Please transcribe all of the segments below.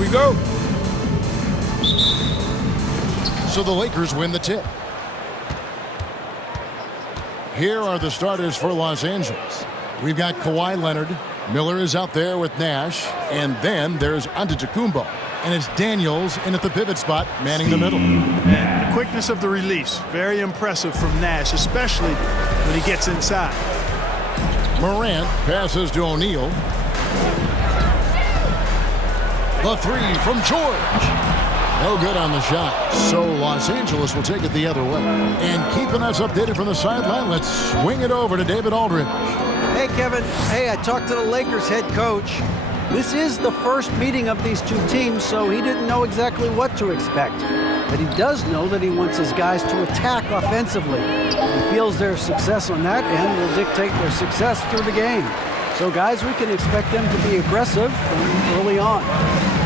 we go. So the Lakers win the tip. Here are the starters for Los Angeles. We've got Kawhi Leonard. Miller is out there with Nash. And then there's Antetokounmpo. And it's Daniels in at the pivot spot, manning the middle. The quickness of the release, very impressive from Nash, especially when he gets inside. Morant passes to O'Neal. The three from George. No good on the shot. So Los Angeles will take it the other way. And keeping us updated from the sideline, let's swing it over to David Aldridge. Hey, Kevin. Hey, I talked to the Lakers head coach. This is the first meeting of these two teams, so he didn't know exactly what to expect. But he does know that he wants his guys to attack offensively. He feels their success on that end will dictate their success through the game. So, guys, we can expect them to be aggressive from early on.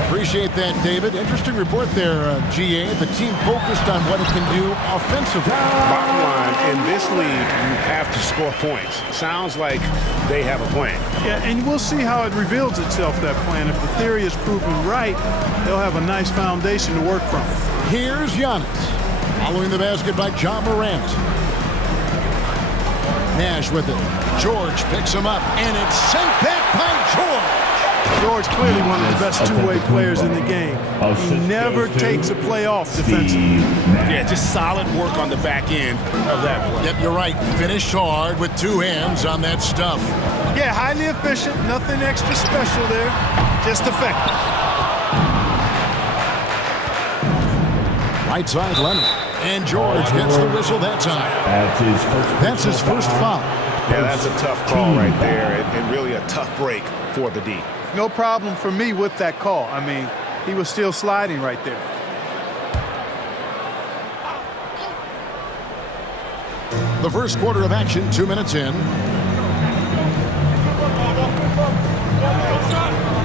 Appreciate that, David. Interesting report there, GA. The team focused on what it can do offensively. Bottom line, in this league, you have to score points. Sounds like they have a plan. Yeah, and we'll see how it reveals itself, that plan. If the theory is proven right, they'll have a nice foundation to work from. Here's Giannis. Following the basket by John Morant. Nash with it. George picks him up, and it's sent back by George. George clearly one of the best two-way players in the game. He never takes a play off defensively. Yeah, just solid work on the back end of that play. Yep, you're right. Finished hard with two hands on that stuff. Yeah, highly efficient. Nothing extra special there. Just effective. Right side, Leonard. And George gets the whistle that time. That's his first foul. Yeah, that's a tough call right there, and really a tough break for the D. No problem for me with that call. I mean, he was still sliding right there. The first quarter of action, 2 minutes in.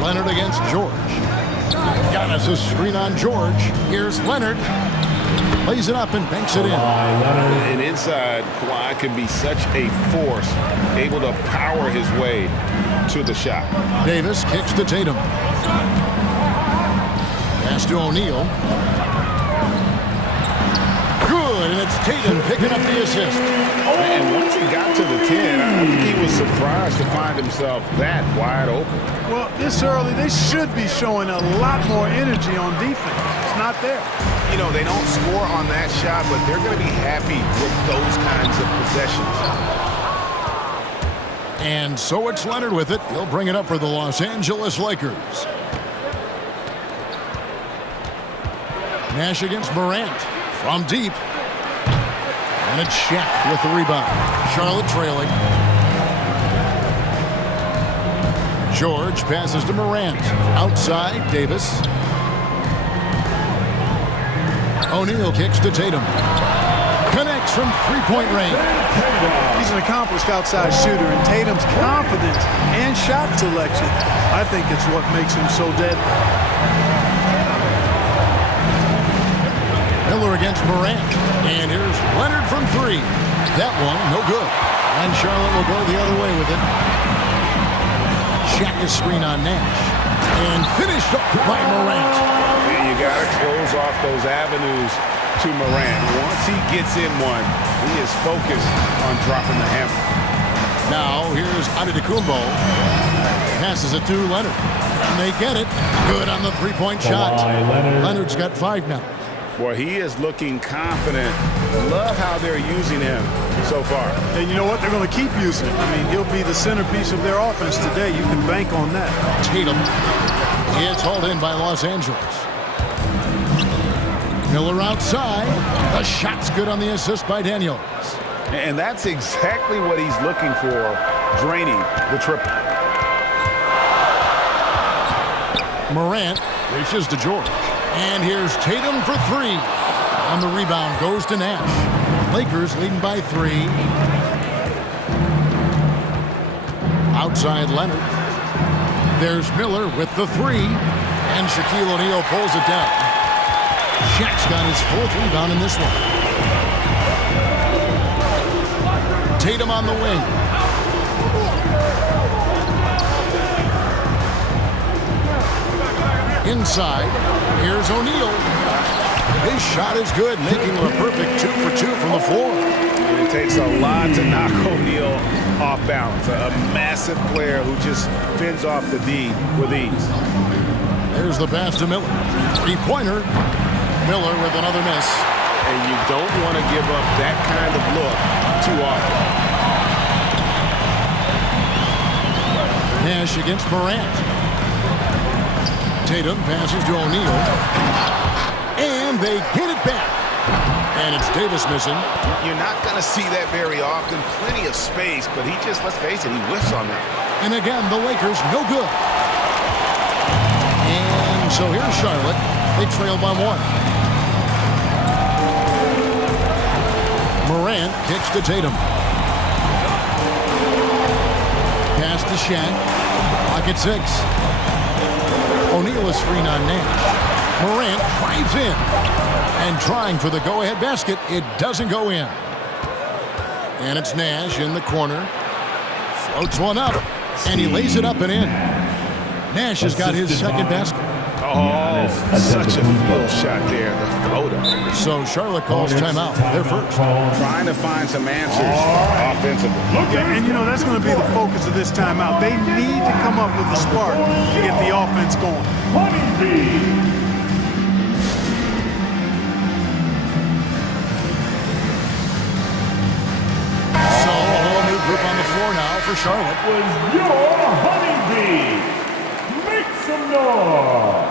Leonard against George. Giannis a screen on George. Here's Leonard. Lays it up and banks it in. And inside, Kawhi can be such a force, able to power his way to the shot. Davis kicks to Tatum. Pass to O'Neal. Good, and it's Tatum picking up the assist. And once he got to the 10, I think he was surprised to find himself that wide open. Well, this early, they should be showing a lot more energy on defense. It's not there. You know, they don't score on that shot, but they're going to be happy with those kinds of possessions. And so it's Leonard with it. He'll bring it up for the Los Angeles Lakers. Nash against Morant from deep. And it's Shaq with the rebound. Charlotte trailing. George passes to Morant. Outside, Davis. O'Neal kicks to Tatum. Connects from three-point range. He's an accomplished outside shooter, and Tatum's confidence and shot selection, I think it's what makes him so deadly. Miller against Morant. And here's Leonard from three. That one, no good. And Charlotte will go the other way with it. Shaq is screen on Nash. And finished up by Morant. And you got to close off those avenues to Morant. Once he gets in one, he is focused on dropping the hammer. Now, here's Antetokounmpo. Passes it to Leonard. And they get it. Good on the three-point shot. Leonard's got 5 now. Boy, he is looking confident. Love how they're using him so far. And you know what? They're going to keep using him. I mean, he'll be the centerpiece of their offense today. You can bank on that. Tatum. It's hauled in by Los Angeles. Miller outside. The shot's good on the assist by Daniels. And that's exactly what he's looking for, draining the triple. Morant reaches to George. And here's Tatum for 3. And the rebound goes to Nash. Lakers leading by 3. Outside Leonard. There's Miller with the 3. And Shaquille O'Neal pulls it down. Shaq's got his 4th rebound in this one. Tatum on the wing. Inside, here's O'Neal. His shot is good, making him a perfect 2 for 2 from the floor. And it takes a lot to knock O'Neal off balance. A massive player who just fends off the D with ease. There's the pass to Miller. Three-pointer. Miller with another miss. And you don't want to give up that kind of look too often. Nash against Morant. Tatum passes to O'Neal. And they get it back. And it's Davis missing. You're not going to see that very often. Plenty of space, but he just, let's face it, he whiffs on that. And again, the Lakers, no good. And so here's Charlotte. They trail by 1. Morant kicks to Tatum. Pass to Shaq. Pocket 6. O'Neal is screen on Nash. Morant drives in. And trying for the go-ahead basket. It doesn't go in. And it's Nash in the corner. Floats one up. And he lays it up and in. Nash has got his second basket. Oh, such a field shot there, the floater. So Charlotte calls timeout. They're first. Trying to find some answers offensively. Yeah, and you know, that's going to be the focus of this timeout. They need to come up with a spark to get the offense going. So a whole new group on the floor now for Charlotte. Was your honeybee. Make some noise.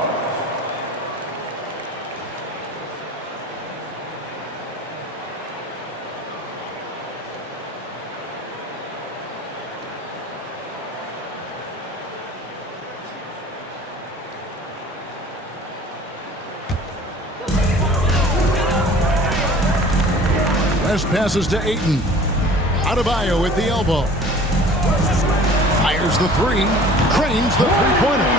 West passes to Ayton. Adebayo with the elbow. Fires the 3. Cranes the three-pointer.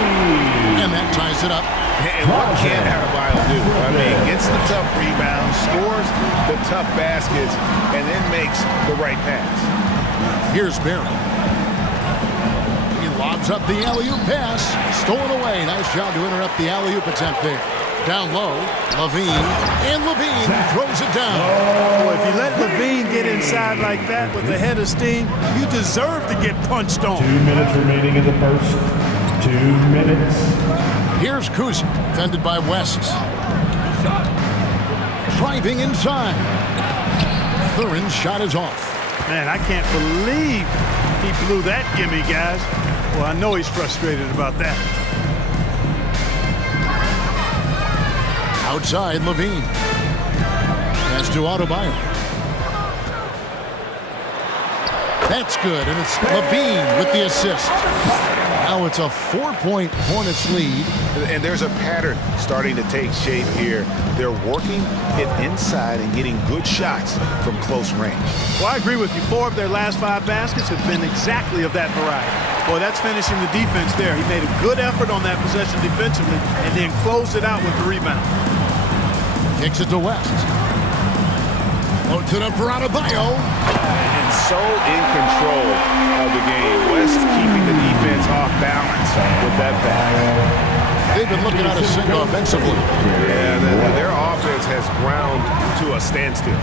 And that ties it up. And what can Adebayo do? I mean, gets the tough rebounds, scores the tough baskets, and then makes the right pass. Here's Barry. He lobs up the alley-oop pass. Stolen away. Nice job to interrupt the alley-oop attempt there. Down low, Levine, and Levine throws it down. Boy, if you let Levine get inside like that with a head of steam, you deserve to get punched on. 2 minutes remaining in the first. 2 minutes. Here's Kuzma, defended by West. Driving inside. Thurin's shot is off. Man, I can't believe he blew that gimme, guys. Well, I know he's frustrated about that. Outside, Levine. Pass to Adebayo. That's good, and it's Levine with the assist. Now it's a 4-point Hornets lead. And there's a pattern starting to take shape here. They're working it inside and getting good shots from close range. Well, I agree with you. 4 of their last 5 baskets have been exactly of that variety. Boy, that's finishing the defense there. He made a good effort on that possession defensively and then closed it out with the rebound. Kicks it to West. Floats it up for Adebayo. And so in control of the game. West keeping the defense off balance with that pass. They've been looking out of sync offensively. Yeah, their offense has ground to a standstill.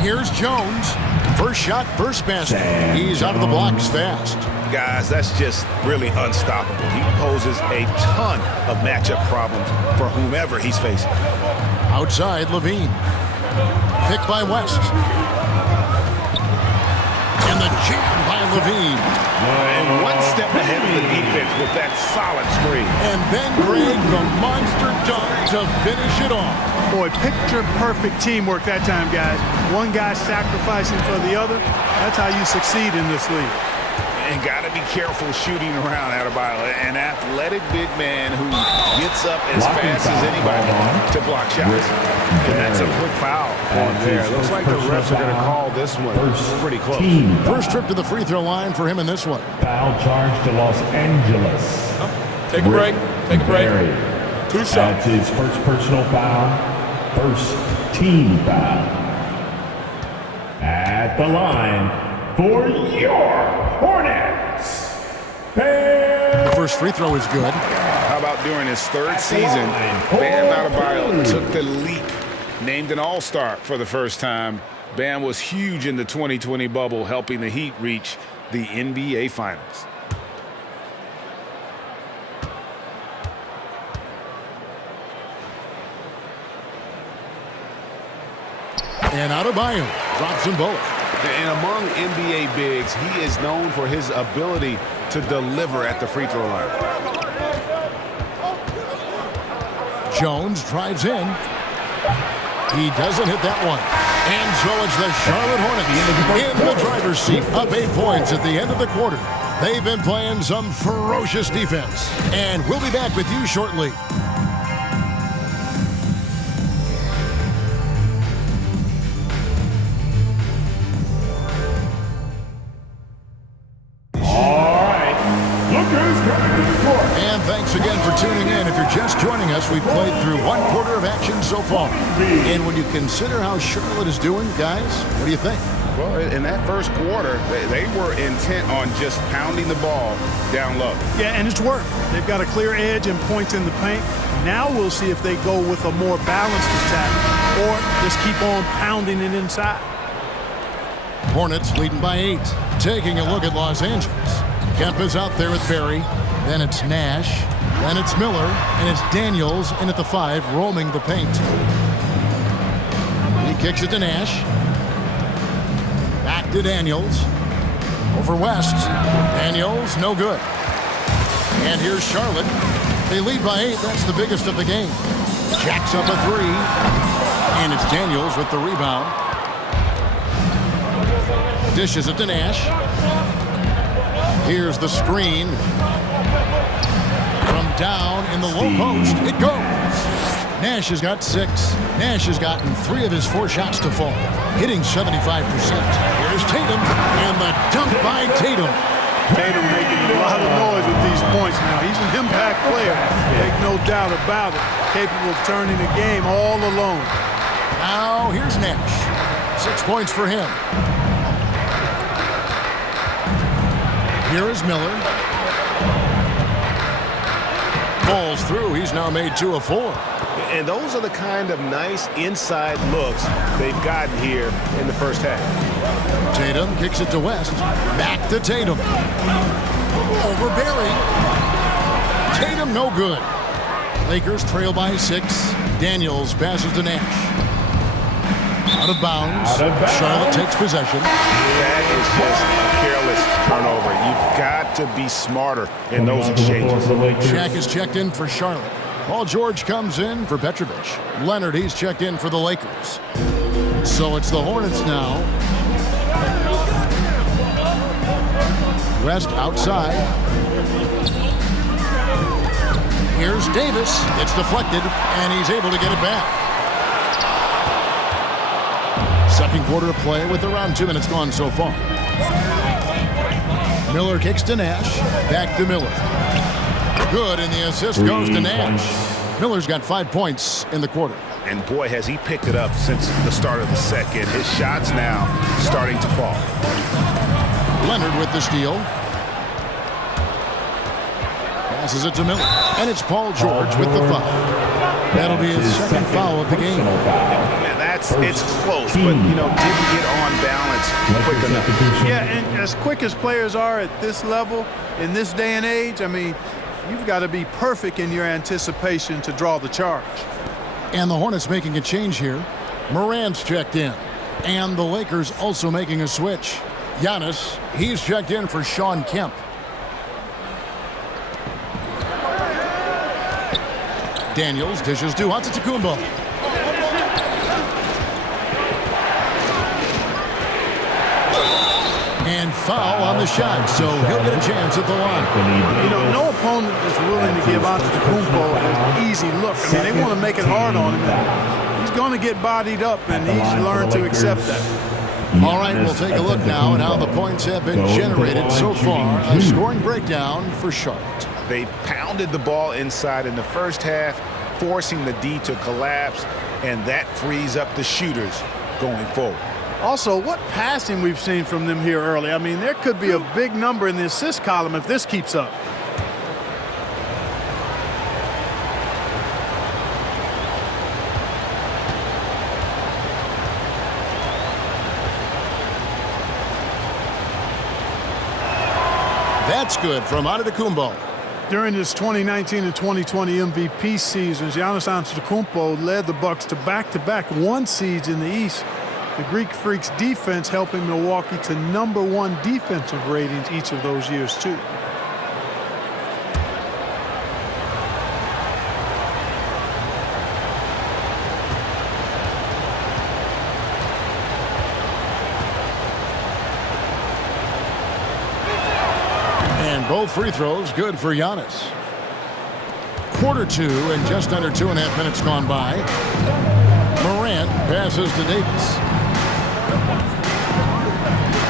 Here's Jones. First shot, first basket. He's out of the blocks fast. Guys, that's just really unstoppable. He poses a ton of matchup problems for whomever he's facing. Outside, Levine. Picked by West. And the jam by Levine. And one step ahead of the defense with that solid screen. And then Greg, the monster dunk to finish it off. Boy, picture-perfect teamwork that time, guys. One guy sacrificing for the other. That's how you succeed in this league. And got to be careful shooting around Adebayo. An athletic big man who gets up as fast as anybody to block shots. And that's a quick foul on there. Looks like the refs are going to call this one pretty close. First trip to the free throw line for him in this one. Foul charge to Los Angeles. Take a break. Take a break. 2 shots. That's his first personal foul. First team foul. At the line for your Hornets. The first free throw is good. How during his third season, Bam Adebayo took the leap. Named an All-Star for the first time, Bam was huge in the 2020 bubble, helping the Heat reach the NBA Finals. And Adebayo drops them both. And among NBA bigs, he is known for his ability to deliver at the free throw line. Jones drives in. He doesn't hit that one. And so it's the Charlotte Hornets in the driver's seat, up 8 points at the end of the quarter. They've been playing some ferocious defense. And we'll be back with you shortly. And thanks again for tuning in. If you're just joining us, we've played through 1 quarter of action so far. And when you consider how Charlotte is doing, guys, what do you think? Well, in that first quarter, they were intent on just pounding the ball down low. Yeah, and it's worked. They've got a clear edge and points in the paint. Now we'll see if they go with a more balanced attack or just keep on pounding it inside. Hornets leading by 8. Taking a look at Los Angeles. Kemp is out there with Barry. Then it's Nash. Then it's Miller. And it's Daniels in at the 5, roaming the paint. He kicks it to Nash. Back to Daniels. Over West. Daniels, no good. And here's Charlotte. They lead by 8. That's the biggest of the game. Jacks up a 3. And it's Daniels with the rebound. Dishes it to Nash. Here's the screen. From down in the low post, it goes. Nash has got 6. Nash has gotten 3 of his 4 shots to fall, hitting 75%. Here's Tatum, and the dunk by Tatum. Tatum making a lot of noise with these points now. He's an impact player, make no doubt about it. Capable of turning the game all alone. Now here's Nash. 6 points for him. Here is Miller. Balls through. He's now made 2 of 4. And those are the kind of nice inside looks they've gotten here in the first half. Tatum kicks it to West. Back to Tatum. Over Barry. Tatum no good. Lakers trail by 6. Daniels passes to Nash. Out of bounds. Charlotte takes possession. That is just a careless turnover. You've got to be smarter in those exchanges. Shaq is checked in for Charlotte. Paul George comes in for Petrovic. Leonard, he's checked in for the Lakers. So it's the Hornets now. West outside. Here's Davis. It's deflected, and he's able to get it back. Second quarter of play with around 2 minutes gone so far. Miller kicks to Nash. Back to Miller. Good, and the assist goes to Nash. Miller's got 5 points in the quarter. And boy, has he picked it up since the start of the second. His shots now starting to fall. Leonard with the steal. Passes it to Miller. And it's Paul George with the foul. That'll be his second foul of the game. Man, it's close, but, you know, didn't get on balance quick enough. Yeah, and as quick as players are at this level, in this day and age, I mean, you've got to be perfect in your anticipation to draw the charge. And the Hornets making a change here. Morant's checked in. And the Lakers also making a switch. Giannis, he's checked in for Sean Kemp. Daniels dishes to Antetokounmpo. And foul on the shot, so he'll get a chance at the line. You know, no opponent is willing to give Antetokounmpo an easy look. I mean, they want to make it hard on him. He's going to get bodied up, and he's learned to accept that. All right, we'll take a look now at how the points have been generated so far. A scoring breakdown for Charlotte. They pounded the ball inside in the first half, forcing the D to collapse, and that frees up the shooters going forward. Also, what passing we've seen from them here early. I mean, there could be a big number in the assist column if this keeps up. That's good from Antetokounmpo. During his 2019 and 2020 MVP seasons, Giannis Antetokounmpo led the Bucks to back-to-back 1 seeds in the East. The Greek Freaks defense helping Milwaukee to #1 defensive ratings each of those years, too. And both free throws good for Giannis. Quarter 2 and just under 2.5 minutes gone by. Morant passes to Davis.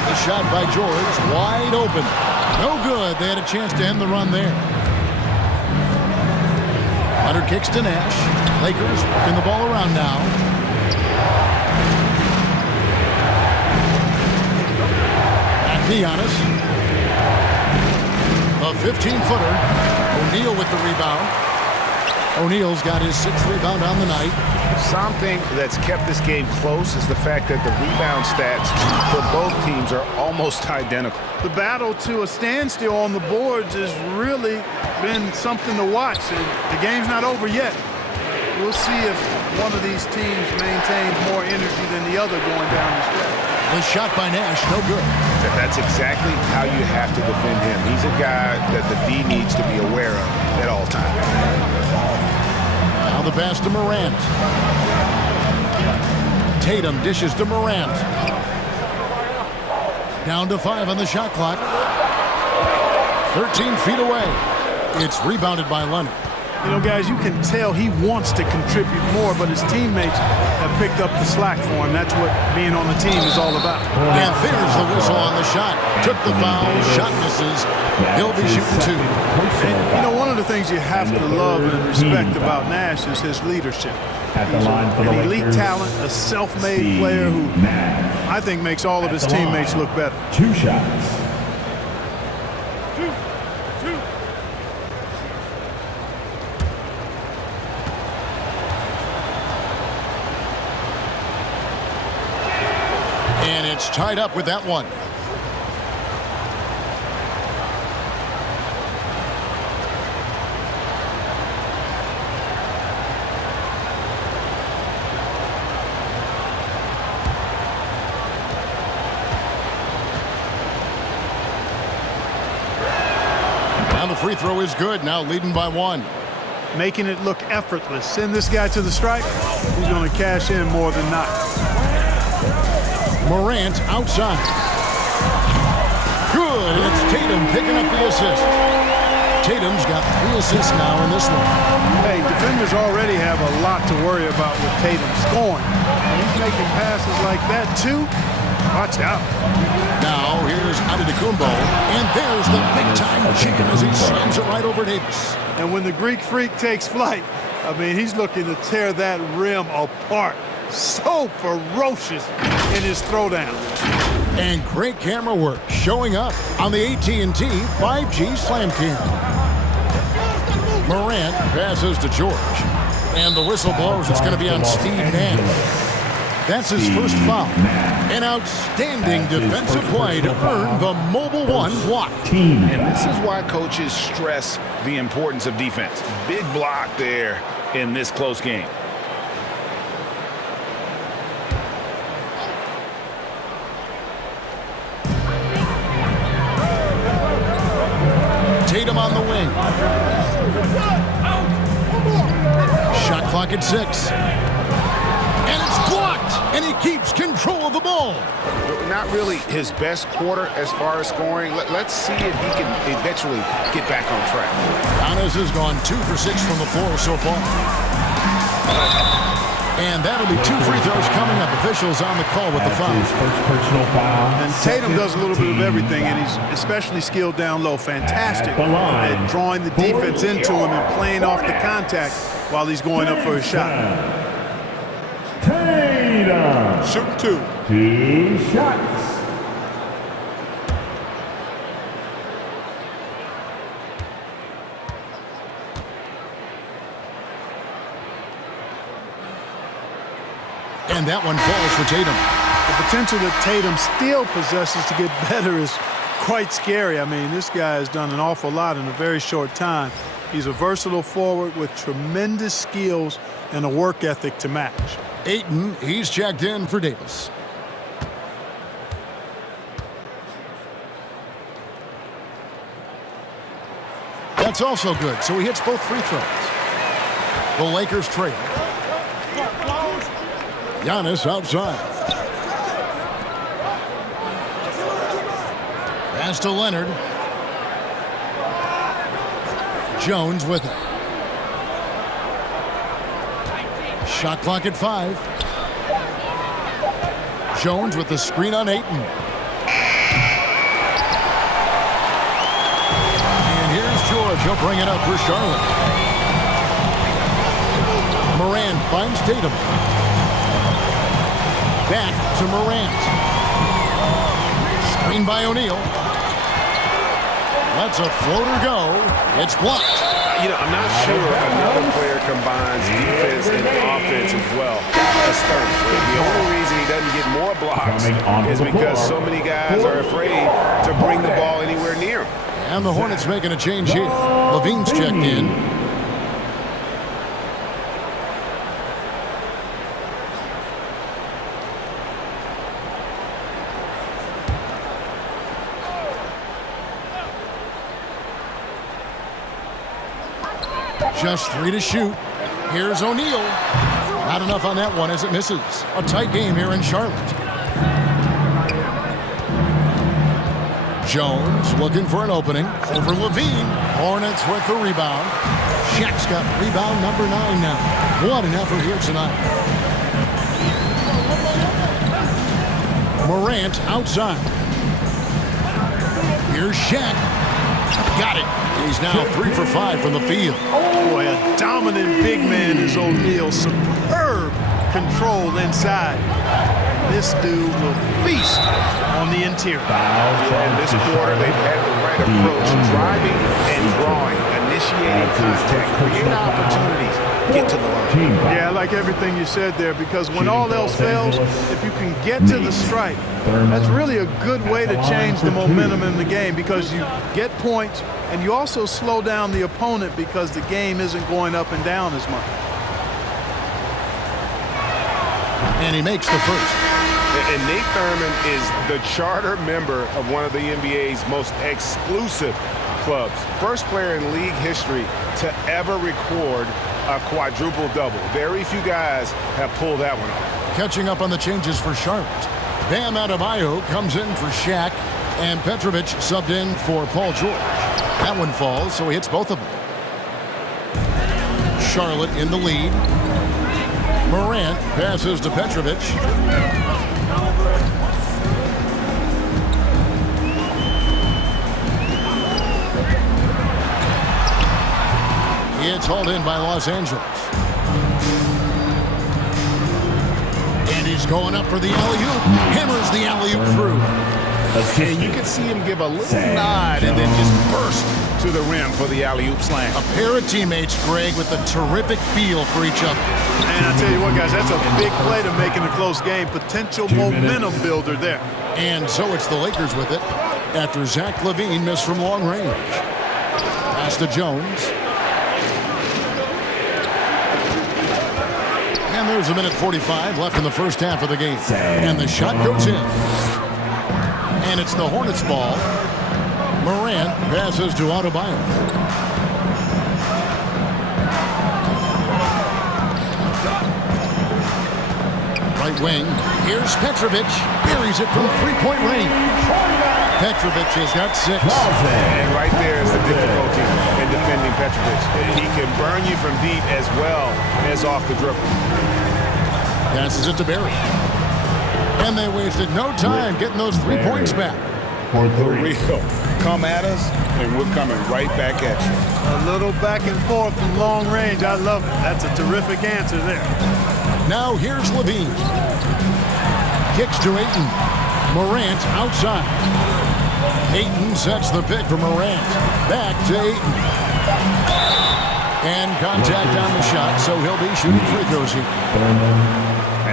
The shot by George, wide open. No good. They had a chance to end the run there. Hunter kicks to Nash. Lakers working the ball around now. Back to Giannis. A 15-footer. O'Neal with the rebound. O'Neal's got his 6th rebound on the night. Something that's kept this game close is the fact that the rebound stats for both teams are almost identical. The battle to a standstill on the boards has really been something to watch. And the game's not over yet. We'll see if one of these teams maintains more energy than the other going down the stretch. The shot by Nash, no good. That's exactly how you have to defend him. He's a guy that the D needs to be aware of at all times. Now the pass to Morant. Tatum dishes to Morant. Down to 5 on the shot clock. 13 feet away. It's rebounded by Leonard. You know, guys, you can tell he wants to contribute more, but his teammates have picked up the slack for him. That's what being on the team is all about. And there's the whistle on the shot. Took the foul, shot misses. He'll be shooting 2. And, you know, one of the things you have to love and respect about Nash is his leadership. He's an elite talent, a self-made player who I think makes all of his teammates look better. 2 shots. And it's tied up with that one. Now the free throw is good. Now leading by 1. Making it look effortless. Send this guy to the stripe. He's going to cash in more than not. Morant outside. Good. It's Tatum picking up the assist. Tatum's got 3 assists now in this one. Hey, defenders already have a lot to worry about with Tatum scoring. And he's making passes like that, too. Watch out. Now, here's Antetokounmpo. And there's the big-time chicken as he slams it right over Davis. And when the Greek Freak takes flight, I mean, he's looking to tear that rim apart. So ferocious in his throwdown. And great camera work showing up on the AT&T 5G Slam Cam. Morant passes to George. And the whistle blows. It's going to be on Steve Nash. That's his first foul. An outstanding defensive play to earn the Mobile One block. And this is why coaches stress the importance of defense. Big block there in this close game. Tatum on the wing. Shot clock at 6. And it's blocked. And he keeps control of the ball. Not really his best quarter as far as scoring. Let's see if he can eventually get back on track. Giannis has gone 2 for 6 from the floor so far. And that'll be 2 free throws coming up. Officials on the call with the foul. And Tatum does a little bit of everything, and he's especially skilled down low. Fantastic at drawing the defense into him and playing off the contact while he's going up for a shot. Tatum. Shooting 2 shots. And that one falls for Tatum. The potential that Tatum still possesses to get better is quite scary. I mean, this guy has done an awful lot in a very short time. He's a versatile forward with tremendous skills and a work ethic to match. Ayton, he's checked in for Davis. That's also good, so he hits both free throws. The Lakers trail. Giannis outside. Pass to Leonard. Jones with it. Shot clock at 5. Jones with the screen on Ayton. And here's George. He'll bring it up for Charlotte. Morant finds Tatum. Back to Morant. Screen by O'Neal. Lets a floater go. It's blocked. I'm not sure another player combines defense and offense as well as Stern. The only reason he doesn't get more blocks is because so many guys are afraid to bring the ball anywhere near him. And the Hornets making a change here. Levine's checked in. Just 3 to shoot. Here's O'Neal. Not enough on that one as it misses. A tight game here in Charlotte. Jones looking for an opening. Over Levine. Hornets with the rebound. Shaq's got rebound number 9 now. What an effort here tonight. Morant outside. Here's Shaq. Got it. He's now 3 for 5 from the field. Boy, a dominant big man is O'Neal. Superb control inside. This dude will feast on the interior. In this quarter, they've had the right approach, driving and drawing, initiating contact, create opportunities, get to the line. Yeah, I like everything you said there, because when all else fails, if you can get to the stripe, that's really a good way to change the momentum in the game, because you get points and you also slow down the opponent because the game isn't going up and down as much. And he makes the first. And Nate Thurman is the charter member of one of the NBA's most exclusive clubs. First player in league history to ever record a quadruple-double. Very few guys have pulled that one off. Catching up on the changes for Charlotte. Bam Adebayo comes in for Shaq, and Petrovic subbed in for Paul George. That one falls, so he hits both of them. Charlotte in the lead. Morant passes to Petrovic. It's hauled in by Los Angeles. And he's going up for the alley-oop. Hammers the alley-oop through. And you can see him give a little nod and then just burst to the rim for the alley-oop slam. A pair of teammates, Greg, with a terrific feel for each other. And I tell you what, guys, that's a big play to make in a close game. Potential momentum builder there. And so it's the Lakers with it after Zach LaVine missed from long range. Pass to Jones. And there's a minute 45 left in the first half of the game. And the shot goes in. And it's the Hornets ball. Morant passes to Adebayo. Right wing. Here's Petrovic. Buries it from three-point range. Petrovic has got 6. And right there is the difficulty in defending Petrovic. He can burn you from deep as well as off the dribble. Passes it to Barry. And they wasted no time getting those 3 points back. For real. Come at us, and we're coming right back at you. A little back and forth from long range. I love it. That's a terrific answer there. Now here's Levine. Kicks to Ayton. Morant outside. Ayton sets the pick for Morant. Back to Ayton. And contact on the shot, so he'll be shooting free throws here.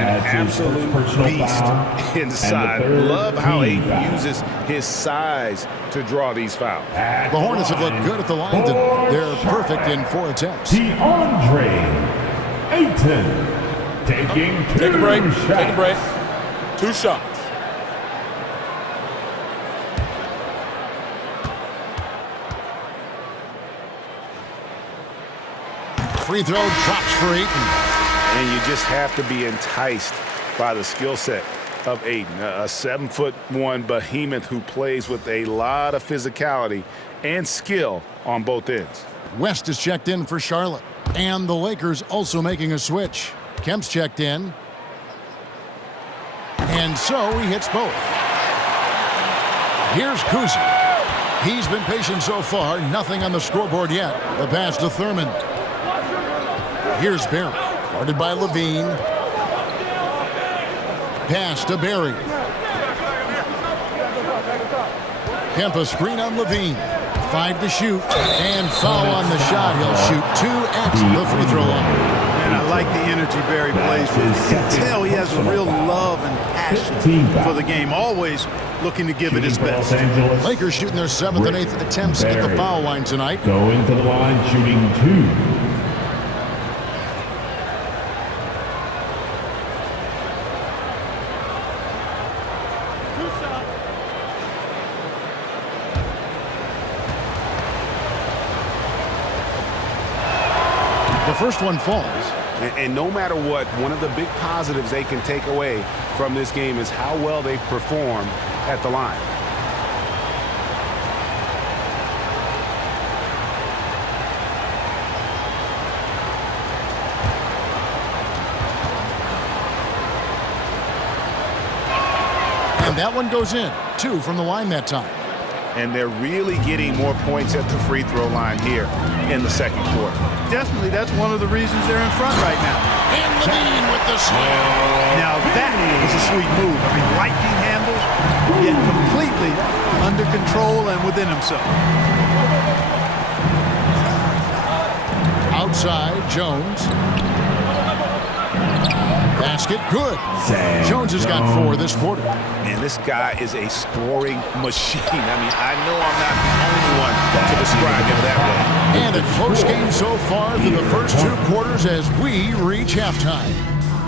an absolute beast inside. Love how he uses his size to draw these fouls. The Hornets have looked good at the line. They're perfect in 4 attempts. DeAndre Ayton taking 2 Take a break. shots. Take a break. 2 shots. Free throw drops for Ayton. And you just have to be enticed by the skill set of Ayton, a 7'1" behemoth who plays with a lot of physicality and skill on both ends. West is checked in for Charlotte. And the Lakers also making a switch. Kemp's checked in. And so he hits both. Here's Kuzi. He's been patient so far. Nothing on the scoreboard yet. The pass to Thurman. Here's Barry. Guarded by Levine. Pass to Barry. Kemp a screen on Levine. 5 to shoot. And foul on the shot. He'll shoot 2 at the free throw line. And I like the energy Barry plays with. You can tell he has a real love and passion for the game. Always looking to give it his best. Lakers shooting their 7th and 8th attempts at the foul line tonight. Going to the line, shooting 2. The first one falls. And no matter what, one of the big positives they can take away from this game is how well they perform at the line. And that one goes in. 2 from the line that time. And they're really getting more points at the free throw line here in the second quarter. Definitely, that's one of the reasons they're in front right now. And Levine with the slam. Now that was a sweet move. I mean, lightning handles, yet completely under control and within himself. Outside, Jones. Basket, good. Jones has got 4 this quarter. Man, this guy is a scoring machine. I mean, I know I'm not the only one to describe him that way. And a close game so far through the first 2 quarters as we reach halftime.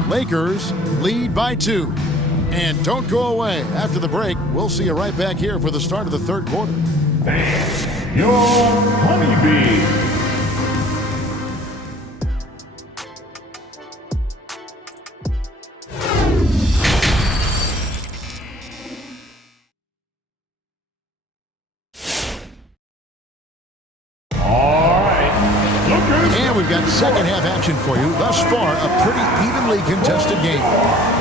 Lakers lead by 2. And don't go away. After the break, we'll see you right back here for the start of the third quarter. Your Honeybee. We've got second half action for you. Thus far, a pretty evenly contested game.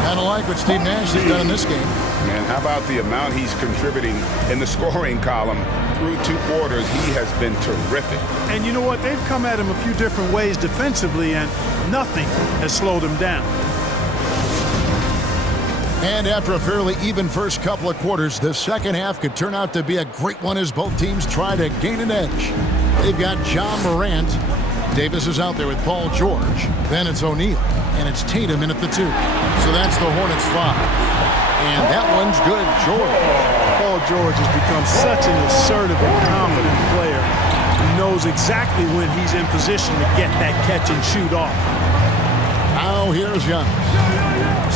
Kind of like what Steve Nash has done in this game. Man, how about the amount he's contributing in the scoring column through 2 quarters? He has been terrific. And you know what? They've come at him a few different ways defensively, and nothing has slowed him down. And after a fairly even first couple of quarters, the second half could turn out to be a great one as both teams try to gain an edge. They've got John Morant. Davis is out there with Paul George. Then it's O'Neal. And it's Tatum in at the 2. So that's the Hornets 5. And that one's good. George. Paul George has become such an assertive and confident player. He knows exactly when he's in position to get that catch and shoot off. Now here's Giannis.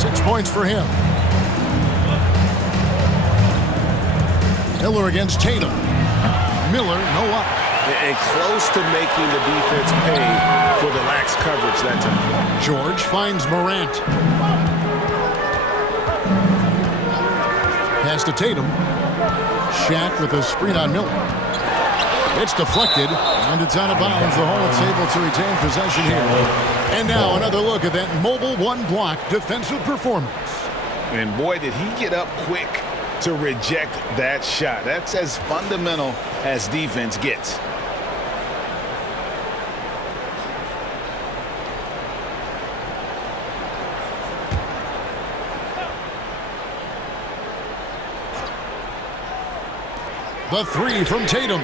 6 points for him. Miller against Tatum. Miller, no up. And close to making the defense pay for the lax coverage that time. George finds Morant. Pass to Tatum. Shaq with a screen on Miller. It's deflected, and it's out of bounds. The Hornets able to retain possession here. And now another look at that mobile one-block defensive performance. And boy, did he get up quick to reject that shot. That's as fundamental as defense gets. The 3 from Tatum.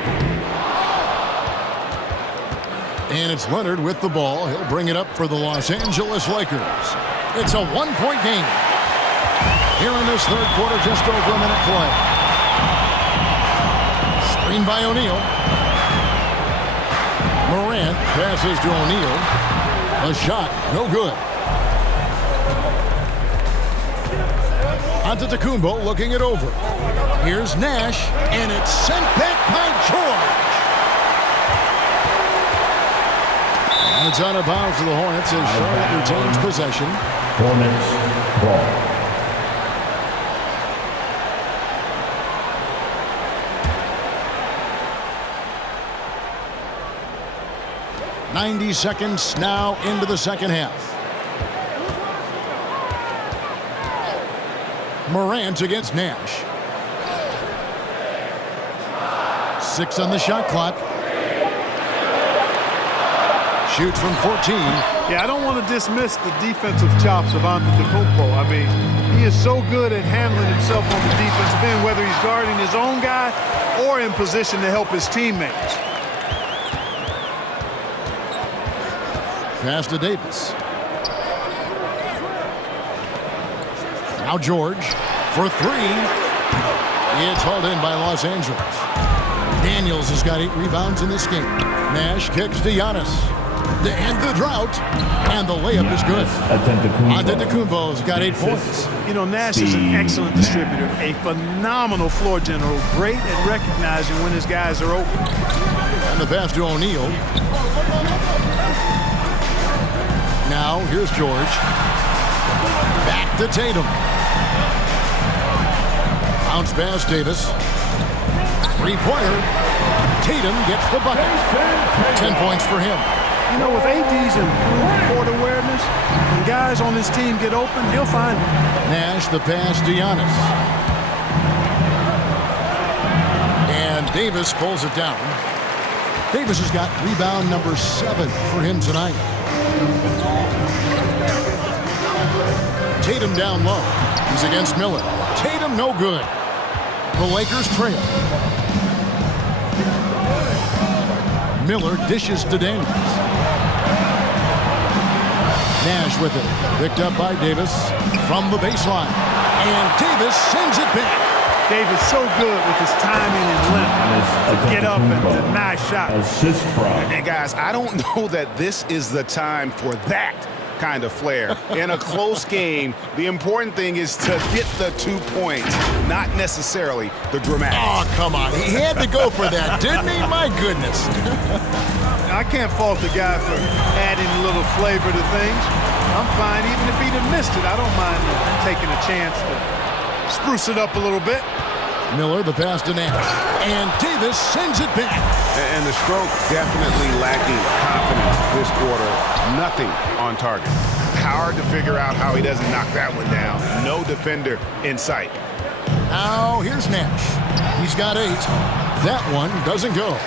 And it's Leonard with the ball. He'll bring it up for the Los Angeles Lakers. It's a one-point game. Here in this third quarter, just over a minute play. Screen by O'Neal. Morant passes to O'Neal. A shot, no good. Antetokounmpo looking it over. Here's Nash, and it's sent back by George. And it's out of bounds to the Hornets as Charlotte retains possession. Hornets ball. .90 seconds now into the second half. Morant against Nash. 6 on the shot clock. Shoots from 14. Yeah, I don't want to dismiss the defensive chops of Antetokounmpo. I mean, he is so good at handling himself on the defensive end, whether he's guarding his own guy or in position to help his teammates. Pass to Davis. Now George for 3. It's hauled in by Los Angeles. Daniels has got 8 rebounds in this game. Nash kicks to Giannis. To end the drought. And the layup is good. Antetokounmpo's got 8 points. You know, Nash is an excellent distributor, a phenomenal floor general, great at recognizing when his guys are open. And the pass to O'Neal. Now, here's George. Back to Tatum. Bounce pass, Davis. 3-pointer. Tatum gets the bucket. 10 points for him. You know, with AD's improved court awareness, when guys on his team get open, he'll find them. Nash, the pass to Giannis. And Davis pulls it down. Davis has got rebound number 7 for him tonight. Tatum down low. He's against Miller. Tatum no good. The Lakers trail. Miller dishes to Daniels. Nash with it. Picked up by Davis from the baseline. And Davis sends it back. Davis so good with his timing and length to get up and deny shots. Assist from. And guys, I don't know that this is the time for that kind of flair. In a close game, the important thing is to get the 2 points, not necessarily the dramatics. Oh, come on. He had to go for that, didn't he? My goodness. I can't fault the guy for adding a little flavor to things. I'm fine. Even if he'd have missed it, I don't mind taking a chance to spruce it up a little bit. Miller, the pass to Nash. And Davis sends it back. And the stroke definitely lacking confidence this quarter. Nothing on target. Hard to figure out how he doesn't knock that one down. No defender in sight. Now here's Nash. He's got 8. That one doesn't go.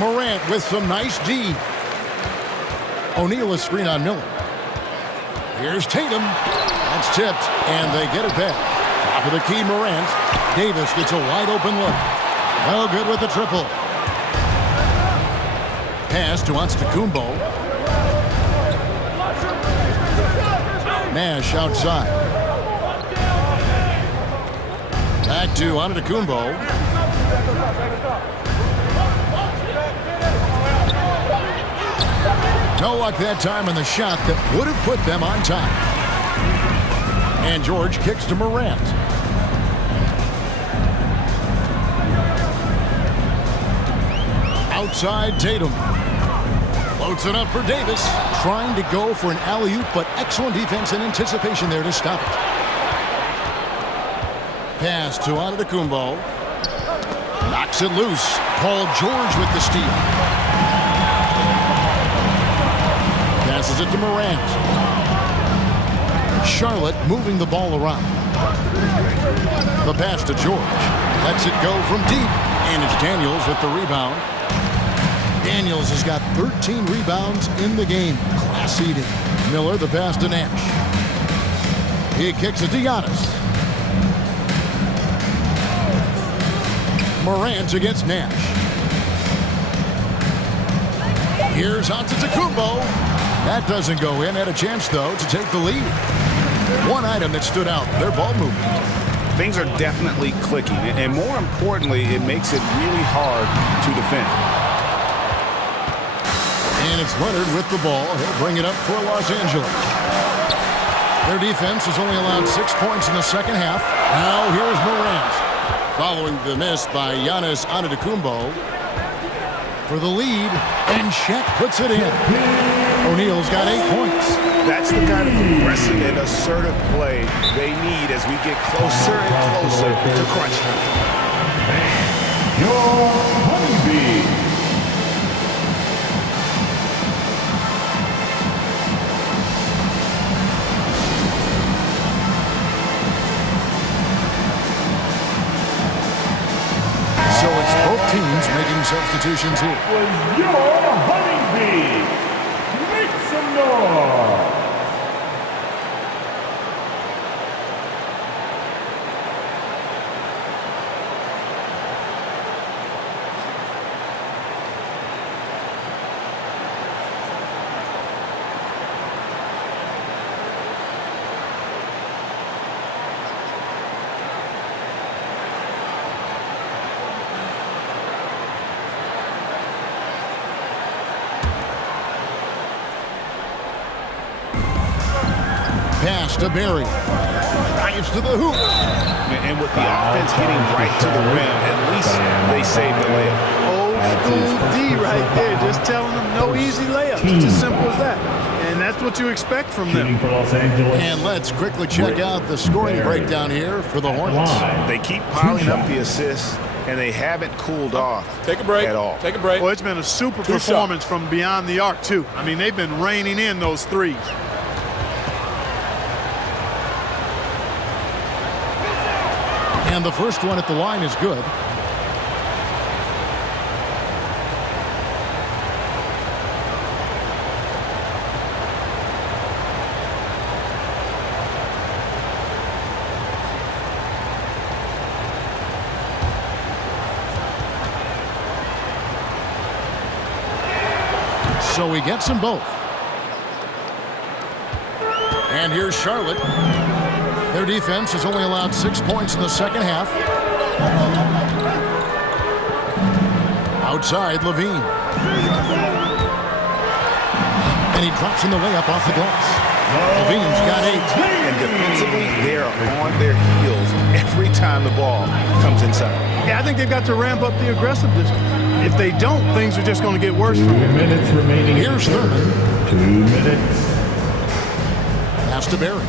Morant with some nice D. O'Neal is screen on Miller. Here's Tatum. That's tipped, and they get it back. Top of the key, Morant. Davis gets a wide open look. Well, good with the triple. Pass to Antetokounmpo. Nash outside. Back to Antetokounmpo. No luck that time in the shot that would have put them on top. And George kicks to Morant. Outside Tatum. Floats it up for Davis. Trying to go for an alley-oop, but excellent defense and anticipation there to stop it. Pass to Antetokounmpo. Knocks it loose. Paul George with the steal. Passes it to Morant. Charlotte moving the ball around. The pass to George. Lets it go from deep. And it's Daniels with the rebound. Daniels has got 13 rebounds in the game. Class eating. Miller, the pass to Nash. He kicks it to Giannis. Morant against Nash. Here's Antetokounmpo. That doesn't go in. Had a chance, though, to take the lead. One item that stood out, their ball movement. Things are definitely clicking, and more importantly, it makes it really hard to defend. And it's Leonard with the ball. He'll bring it up for Los Angeles. Their defense has only allowed 6 points in the second half. Now here's Morant. Following the miss by Giannis Antetokounmpo for the lead, and Shaq puts it in. O'Neal's got 8 points. That's the kind of aggressive and assertive play they need as we get closer and closer to crunch time. Your Honeybee. So it's both teams making substitutions here. Was your Honeybee. Make some noise. Pass to Barry. Drives to the hoop. And with the offense getting right to the rim, at least they saved the layup. Old school D right there, just telling them no easy layups. It's as simple as that. And that's what you expect from them. For Los Angeles. And let's quickly check out the scoring breakdown here for the Hornets. They keep piling up the assists, and they haven't cooled off Take a break. at all. Take a break. Well, it's been a super performance from beyond the arc, too. I mean, they've been reining in those threes. And the first one at the line is good. So he gets them both. And here's Charlotte. Their defense has only allowed 6 points in the second half. Outside, Levine. And he drops in the layup off the glass. Levine's got 8. And defensively, they're on their heels every time the ball comes inside. Yeah, I think they've got to ramp up the aggressiveness. If they don't, things are just going to get worse from 2 here. minutes remaining. Here's Thurman. 2 minutes. Pass to Barry.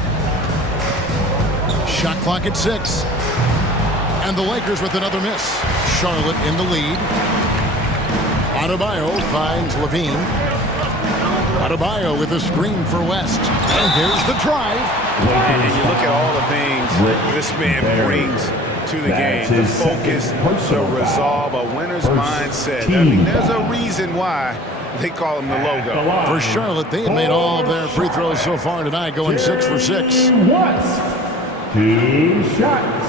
Shot clock at 6. And the Lakers with another miss. Charlotte in the lead. Adebayo finds Levine. Adebayo with a screen for West. And there's the drive. And you look at all the things this man brings to the game. The focus, the resolve, a winner's mindset. I mean, there's a reason why they call him the logo. For Charlotte, they have made all of their free throws so far tonight, going 6 for 6. West. 2 shots.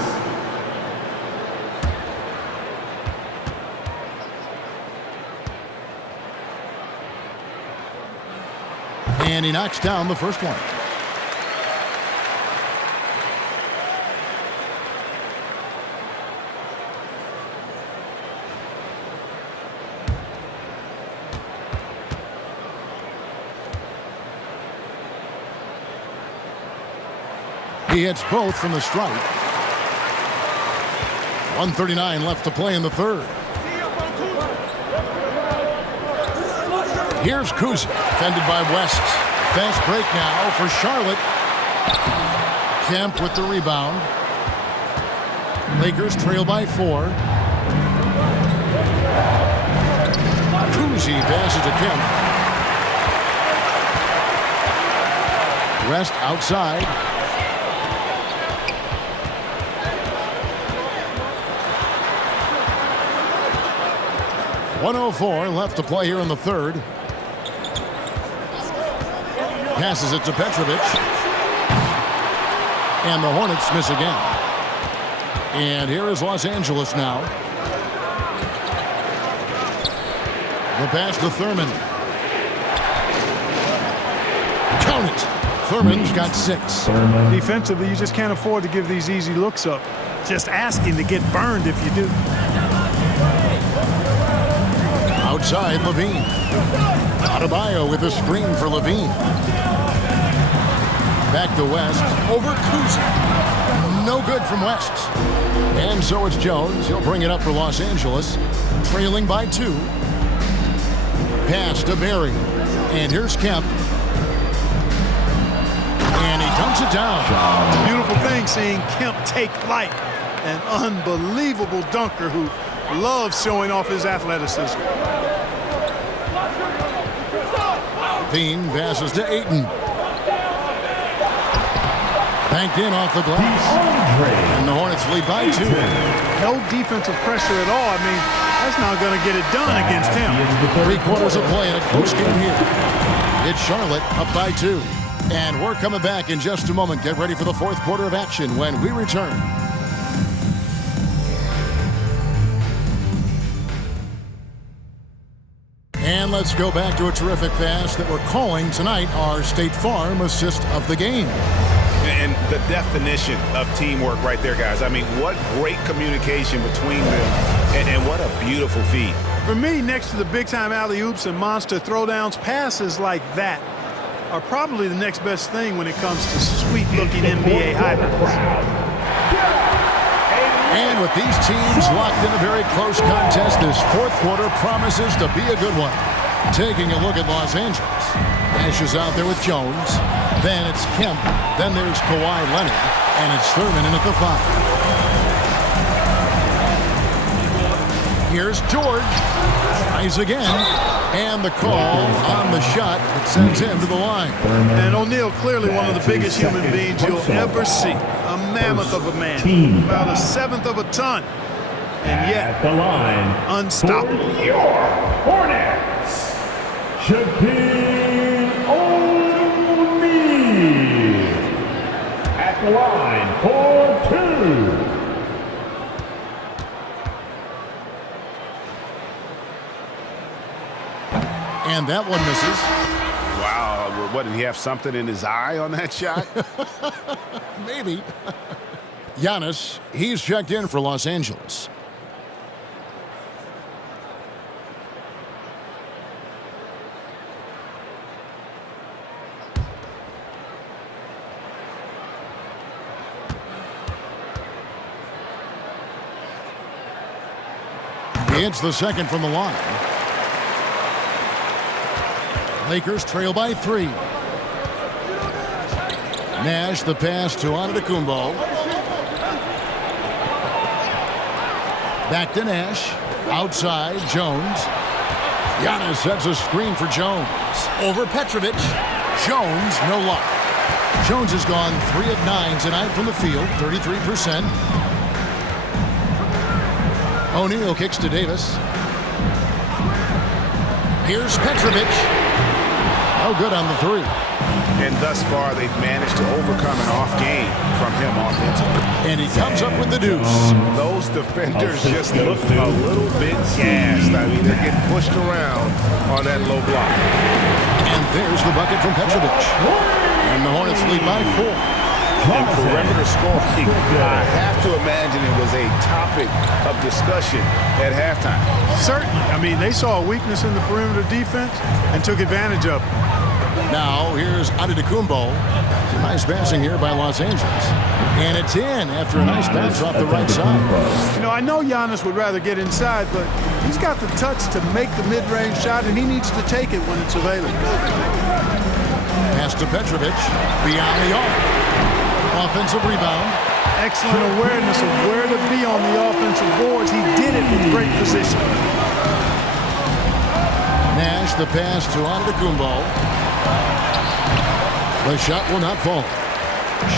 And he knocks down the first one. He hits both from the stripe. 1:39 left to play in the third. Here's Kuzma, defended by West. Fast break now for Charlotte. Kemp with the rebound. Lakers trail by 4. Kuzma passes to Kemp. West outside. .104 left to play here in the third. Passes it to Petrovic. And the Hornets miss again. And here is Los Angeles now. The pass to Thurman. Count it. Thurman's got 6. Defensively, you just can't afford to give these easy looks up. Just asking to get burned if you do. Outside, Levine. Adebayo with a screen for Levine. Back to West. Over Kuzma. No good from West. And so it's Jones. He'll bring it up for Los Angeles. Trailing by 2. Pass to Berry. And here's Kemp. And he dunks it down. Beautiful thing seeing Kemp take flight. An unbelievable dunker who loves showing off his athleticism. Levine passes to Ayton. Banked in off the glass. And the Hornets lead by 2. No defensive pressure at all. I mean, that's not going to get it done against him. 3 quarters of play in a close game here. It's Charlotte up by 2. And we're coming back in just a moment. Get ready for the 4th quarter of action when we return. And let's go back to a terrific pass that we're calling tonight our State Farm assist of the game. And the definition of teamwork right there, guys. I mean, what great communication between them, and what a beautiful feat. For me, next to the big-time alley-oops and monster throwdowns, passes like that are probably the next best thing when it comes to sweet-looking NBA highlights. And with these teams locked in a very close contest, this 4th quarter promises to be a good one. Taking a look at Los Angeles. Nash is out there with Jones. Then it's Kemp. Then there's Kawhi Leonard. And it's Thurman in at the 5. Here's George. Tries again. And the call on the shot that sends him to the line. And O'Neal, clearly one of the biggest human beings you'll ever see. A mammoth of a man. About 1/7 of a ton. And yet, at the line, unstoppable. For your Hornets, Shaquille O'Neal. At the line for 2. And that one misses. Wow, what, did he have something in his eye on that shot? Maybe. Giannis, he's checked in for Los Angeles. It's the second from the line. Lakers trail by 3. Nash, the pass to Antetokounmpo. Back to Nash. Outside, Jones. Giannis sets a screen for Jones. Over Petrovic. Jones, no luck. Jones has gone 3 of 9 tonight from the field, 33%. O'Neal kicks to Davis. Here's Petrovic. No good on the 3. And thus far, they've managed to overcome an off game from him offensively. And he comes up with the deuce. Those defenders just look a little bit gassed. I mean, they're getting pushed around on that low block. And there's the bucket from Petrovic. And the Hornets lead by 4. And perimeter scoring, I have to imagine it was a topic of discussion at halftime. Certainly. I mean, they saw a weakness in the perimeter defense and took advantage of it. Now, here's Antetokounmpo. Nice passing here by Los Angeles. And it's in after a nice bounce off the right side. You know, I know Giannis would rather get inside, but he's got the touch to make the mid-range shot, and he needs to take it when it's available. Pass to Petrovic. Beyond the arc. Offensive rebound. Excellent awareness of where to be on the offensive boards. He did it with great position. Nash, the pass to Antetokounmpo. The shot will not fall.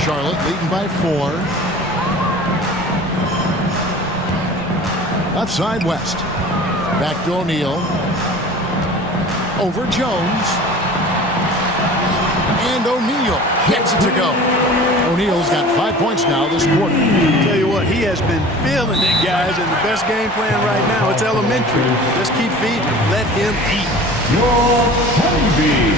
Charlotte leading by 4. Left side, West. Back to O'Neal. Over Jones. And O'Neal gets it to go. O'Neal's got 5 points now this quarter. Tell you what, he has been feeling it, guys, and the best game plan right now, it's elementary. Just keep feeding. Let him eat. Your Honeybee.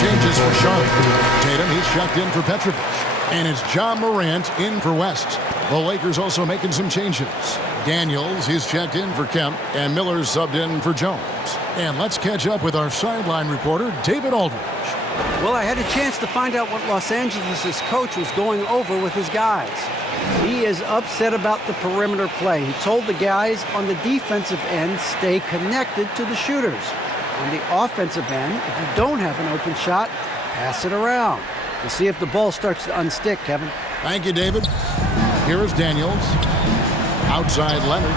changes for Charlotte. Tatum, he's checked in for Petrovic. And it's John Morant in for West. The Lakers also making some changes. Daniels, he's checked in for Kemp, and Miller's subbed in for Jones. And let's catch up with our sideline reporter, David Aldridge. Well, I had a chance to find out what Los Angeles' coach was going over with his guys. He is upset about the perimeter play. He told the guys on the defensive end, stay connected to the shooters. On the offensive end, if you don't have an open shot, pass it around. We'll see if the ball starts to unstick, Kevin. Thank you, David. Here is Daniels. Outside Leonard.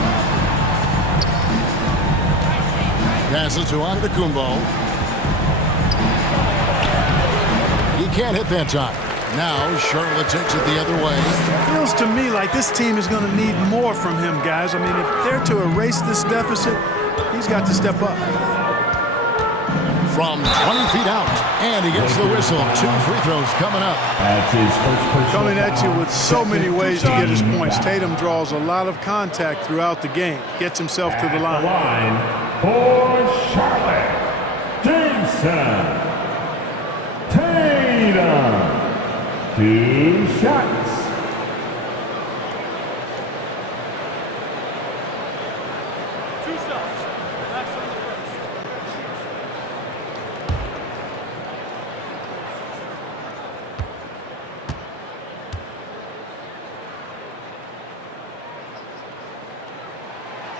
Passes to Antetokounmpo. He can't hit that time. Now Charlotte takes it the other way. It feels to me like this team is going to need more from him, guys. I mean, if they're to erase this deficit, he's got to step up. From 20 feet out, and he gets the whistle. 2 free throws coming up. That's his first personal Coming at you foul. with so many ways to get his points. Tatum draws a lot of contact throughout the game. Gets himself to the line. For Charlotte, Jason Tatum. 2 shots.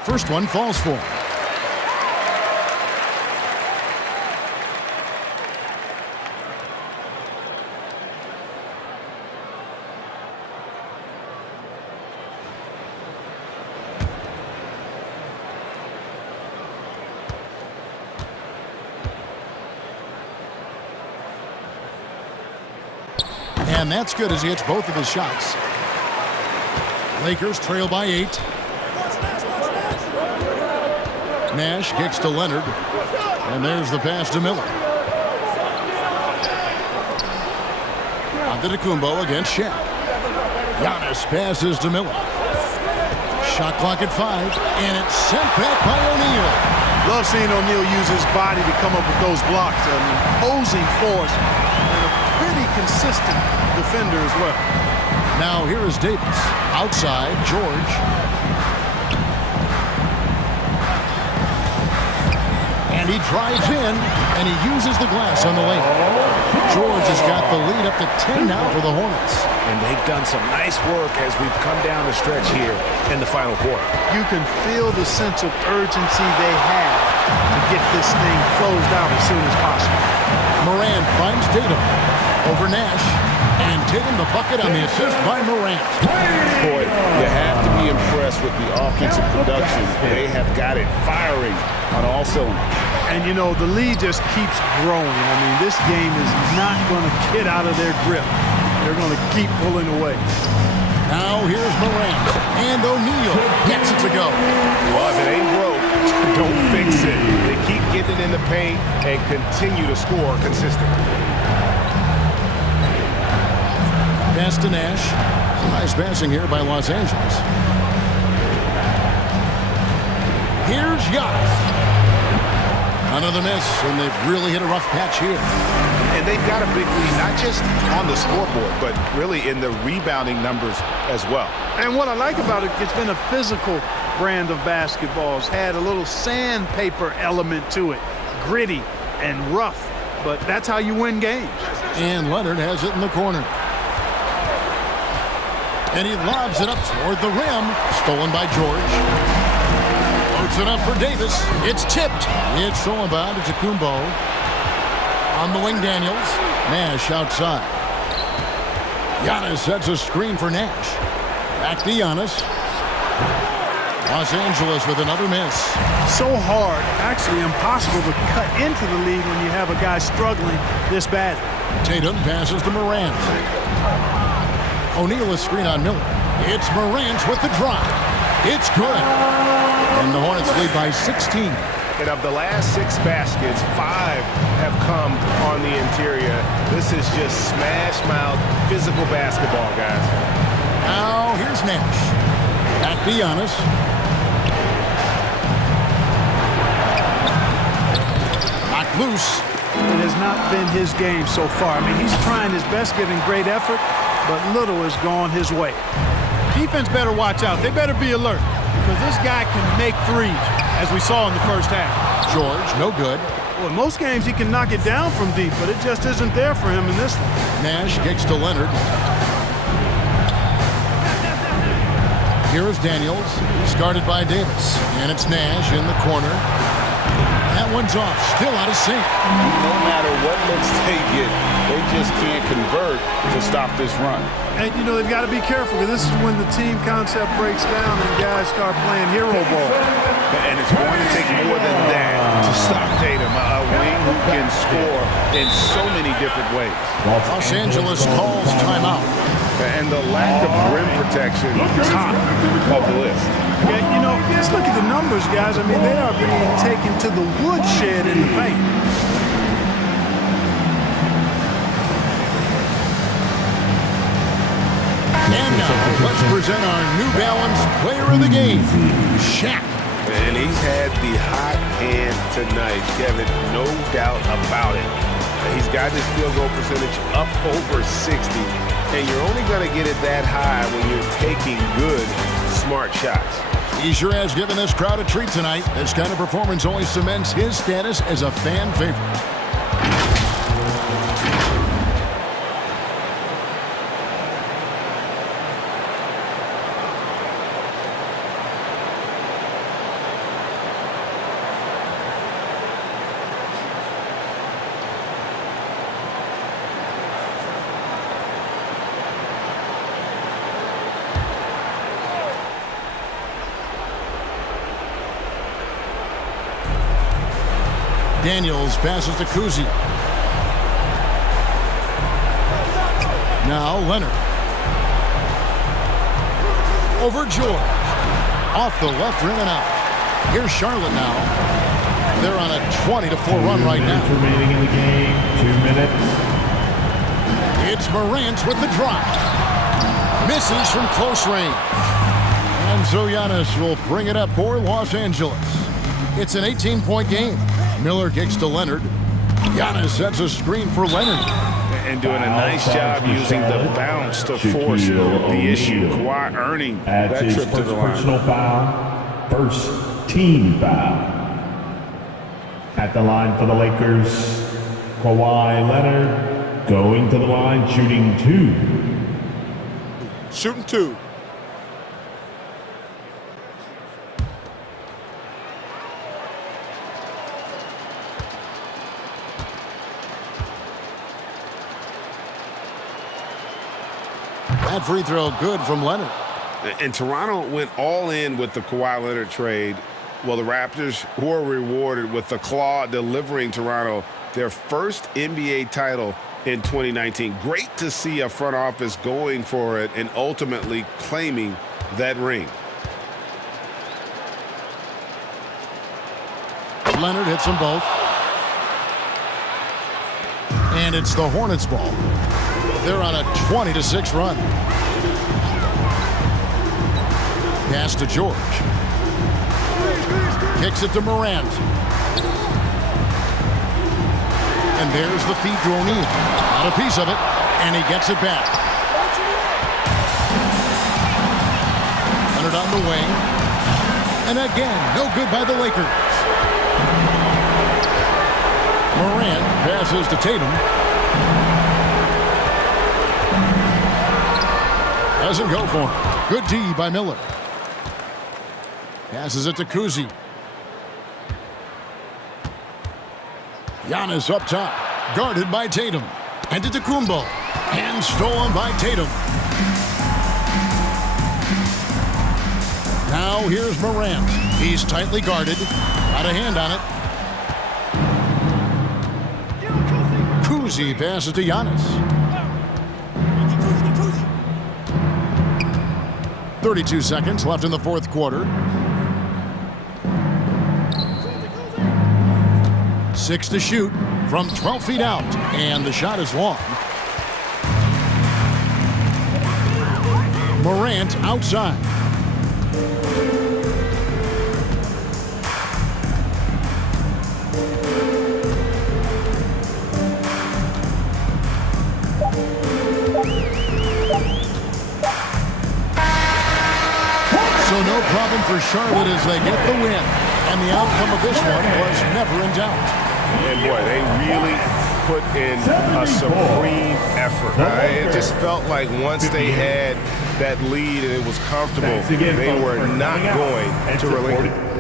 First one falls for him. And that's good as he hits both of his shots. Lakers trail by 8. Nash kicks to Leonard. And there's the pass to Miller. Antetokounmpo against Shaq. Giannis passes to Miller. Shot clock at 5. And it's sent back by O'Neal. Love seeing O'Neal use his body to come up with those blocks. An imposing force. And a pretty consistent defender as well. Now here is Davis. Outside, George. And he drives in, and he uses the glass on the lane. George has got the lead up to 10 now for the Hornets. And they've done some nice work as we've come down the stretch here in the final quarter. You can feel the sense of urgency they have to get this thing closed out as soon as possible. Morant finds Tatum over Nash. And Tatum the bucket on the assist by Morant. Boy, you have to be impressed with the offensive production. They have got it firing on all cylinders. And, you know, the lead just keeps growing. I mean, this game is not going to get out of their grip. They're going to keep pulling away. Now here's Morant. And O'Neal gets it to go. Well, if it ain't broke, don't fix it. They keep getting it in the paint and continue to score consistently. Pass to Nash. Nice passing here by Los Angeles. Here's Giannis. Another miss, and they've really hit a rough patch here. And they've got a big lead, not just on the scoreboard, but really in the rebounding numbers as well. And what I like about it, it's been a physical brand of basketball. It's had a little sandpaper element to it. Gritty and rough, but that's how you win games. And Leonard has it in the corner. And he lobs it up toward the rim. Stolen by George. Loads it up for Davis. It's tipped. It's stolen by Antetokounmpo. On the wing, Daniels. Nash outside. Giannis sets a screen for Nash. Back to Giannis. Los Angeles with another miss. So hard, actually impossible to cut into the lead when you have a guy struggling this bad. Tatum passes to Morant. O'Neal is screen on Miller. It's Morant with the drive. It's good. And the Hornets lead by 16. And of the last 6 baskets, 5 have come on the interior. This is just smash-mouth physical basketball, guys. Now here's Nash. Back to Giannis. Knocked loose. it has not been his game so far. I mean, he's trying his best, giving great effort, but little has gone his way. Defense better watch out. They better be alert because this guy can make threes, as we saw in the first half. George, no good. Well, in most games he can knock it down from deep, but it just isn't there for him in this one. Nash kicks to Leonard. Here is Daniels. He's guarded by Davis. And it's Nash in the corner. That one's off. Still out of sync. No matter what looks they get, they just can't convert to stop this run. And, you know, they've got to be careful because this is when the team concept breaks down and guys start playing hero ball. And it's going to take more than that to stop Tatum, a wing who can score in so many different ways. Los Angeles calls timeout. And the lack of rim protection, top of the list. Yeah, you know, just look at the numbers, guys. I mean, they are being taken to the woodshed in the paint. And now, let's present our New Balance Player of the Game, Shaq. And he's had the hot hand tonight, Kevin, no doubt about it. He's got his field goal percentage up over 60, and you're only going to get it that high when you're taking good, smart shots. He sure has given this crowd a treat tonight. This kind of performance only cements his status as a fan favorite. Daniels passes to Kuzi. Now Leonard. Over George. Off the left rim and out. Here's Charlotte now. They're on a 20-4 run right now. Remaining in the game, 2 minutes. It's Morant with the drop. Misses from close range. And so Giannis will bring it up for Los Angeles. It's an 18-point game. Miller kicks to Leonard. Giannis sets a screen for Leonard. And doing a nice job using the bounce to force the issue. Kawhi earning that trip to the line. Personal foul, first team foul. At the line for the Lakers, Kawhi Leonard going to the line, shooting 2. Shooting 2. That free throw good from Leonard. And Toronto went all in with the Kawhi Leonard trade. Well, the Raptors were rewarded with the claw delivering Toronto their first NBA title in 2019. Great to see a front office going for it and ultimately claiming that ring. Leonard hits them both. And it's the Hornets ball. They're on a 20-6 run. Pass to George. Kicks it to Morant. And there's the feed to O'Neal. Got a piece of it, and he gets it back. Leonard on the wing. And again, no good by the Lakers. Morant passes to Tatum. Doesn't go for him. Good D by Miller. Passes it to Kuzi. Giannis up top. Guarded by Tatum. And to Kumbo. And stolen by Tatum. Now here's Morant. He's tightly guarded. Got a hand on it. Kuzi passes to Giannis. 32 seconds left in the fourth quarter. 6 to shoot from 12 feet out, and the shot is long. Morant outside. for Charlotte as they get the win. And the outcome of this one was never in doubt. And boy, they really put in a supreme effort. It just felt like once they had that lead and it was comfortable, they were not going to relinquish.